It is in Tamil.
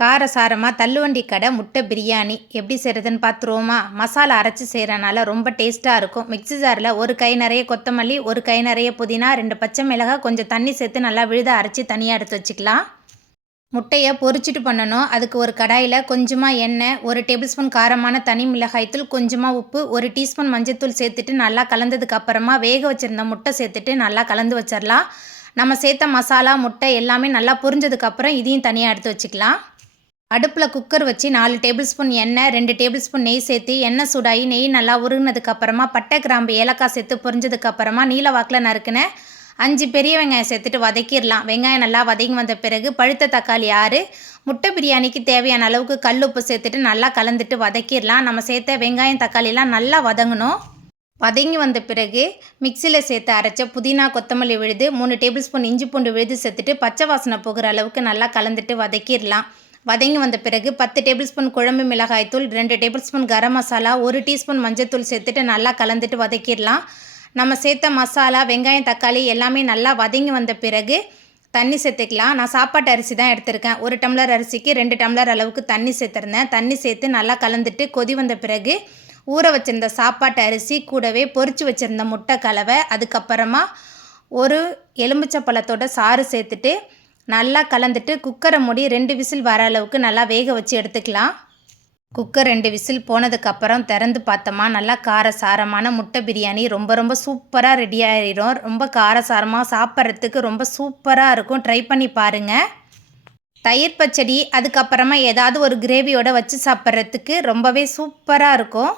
காரசாரமாக தள்ளுவண்டி கடை முட்டை பிரியாணி எப்படி செய்கிறதுன்னு பார்த்துருவோமா? மசாலா அரைச்சி செய்கிறனால ரொம்ப டேஸ்ட்டாக இருக்கும். மிக்ஸி ஜாரில் ஒரு கை நிறைய கொத்தமல்லி, ஒரு கை நிறைய புதினா, 2 பச்சை மிளகாய், கொஞ்சம் தண்ணி சேர்த்து நல்லா விழுத அரைச்சி தனியாக எடுத்து வச்சுக்கலாம். முட்டையை பொரிச்சிட்டு பண்ணணும். அதுக்கு ஒரு கடாயில் கொஞ்சமாக எண்ணெய், 1 டேபிள் ஸ்பூன் காரமான தனி மிளகாய்த்தூள், கொஞ்சமாக உப்பு, 1 டீஸ்பூன் மஞ்சள்தூள் சேர்த்துட்டு நல்லா கலந்ததுக்கு அப்புறமா வேக வச்சுருந்த முட்டை சேர்த்துட்டு நல்லா கலந்து வச்சிடலாம். நம்ம சேர்த்த மசாலா, முட்டை எல்லாமே நல்லா புரிஞ்சதுக்கப்புறம் இதையும் தனியாக எடுத்து வச்சுக்கலாம். அடுப்பில் குக்கர் வச்சு 4 டேபிள் ஸ்பூன் எண்ணெய், 2 டேபிள் ஸ்பூன் நெய் சேர்த்து எண்ணெய் சூடாகி நெய் நல்லா உருகினதுக்கப்புறமா பட்டை, கிராம்பு, ஏலக்காய் சேர்த்து பொரிஞ்சதுக்கப்புறமா நீல வாக்கில் நறுக்கின 5 பெரிய வெங்காயம் சேர்த்துட்டு வதக்கிடலாம். வெங்காயம் நல்லா வதங்கி வந்த பிறகு பழுத்த தக்காளி 6, முட்டை பிரியாணிக்கு தேவையான அளவுக்கு கல் உப்பு சேர்த்துட்டு நல்லா கலந்துட்டு வதக்கிடலாம். நம்ம சேர்த்த வெங்காயம் தக்காளிலாம் நல்லா வதங்கணும். வதங்கி வந்த பிறகு மிக்சியில் சேர்த்து அரைச்ச புதினா, கொத்தமல்லி விழுது, 3 டேபிள் ஸ்பூன் இஞ்சி பூண்டு விழுது சேர்த்துட்டு பச்சை வாசனை போகிற அளவுக்கு நல்லா கலந்துட்டு வதக்கிடலாம். வதங்கி வந்த பிறகு 10 டேபிள் ஸ்பூன் குழம்பு மிளகாய்த்தூள், 2 table spoon garam masala, 1 teaspoon மஞ்சள்தூள் சேர்த்துட்டு நல்லா கலந்துட்டு வதக்கிடலாம். நம்ம சேர்த்த மசாலா, வெங்காயம், தக்காளி எல்லாமே நல்லா வதங்கி வந்த பிறகு தண்ணி சேர்த்துக்கலாம். நான் சாப்பாட்டு அரிசி தான் எடுத்திருக்கேன். 1 டம்ளர் அரிசிக்கு 2 டம்ளர் அளவுக்கு தண்ணி சேர்த்துருந்தேன். தண்ணி சேர்த்து நல்லா கலந்துட்டு கொதி வந்த பிறகு ஊற வச்சுருந்த சாப்பாட்டு அரிசி கூடவே பொரிச்சு வச்சுருந்த முட்டை கலவை, அதுக்கப்புறமா ஒரு எலுமிச்சப்பழத்தோட சாறு சேர்த்துட்டு நல்லா கலந்துட்டு குக்கரை மூடி 2 விசில் வர அளவுக்கு நல்லா வேக வச்சு எடுத்துக்கலாம். குக்கர் 2 விசில் போனதுக்கப்புறம் திறந்து பார்த்தோமா, நல்லா காரசாரமான முட்டை பிரியாணி ரொம்ப சூப்பராக ரெடி ஆகிடும். ரொம்ப காரசாரமாக சாப்பிட்றதுக்கு ரொம்ப சூப்பராக இருக்கும். ட்ரை பண்ணி பாருங்கள். தயிர் பச்சடி, அதுக்கப்புறமா ஏதாவது ஒரு கிரேவியோடு வச்சு சாப்பிட்றதுக்கு ரொம்பவே சூப்பராக இருக்கும்.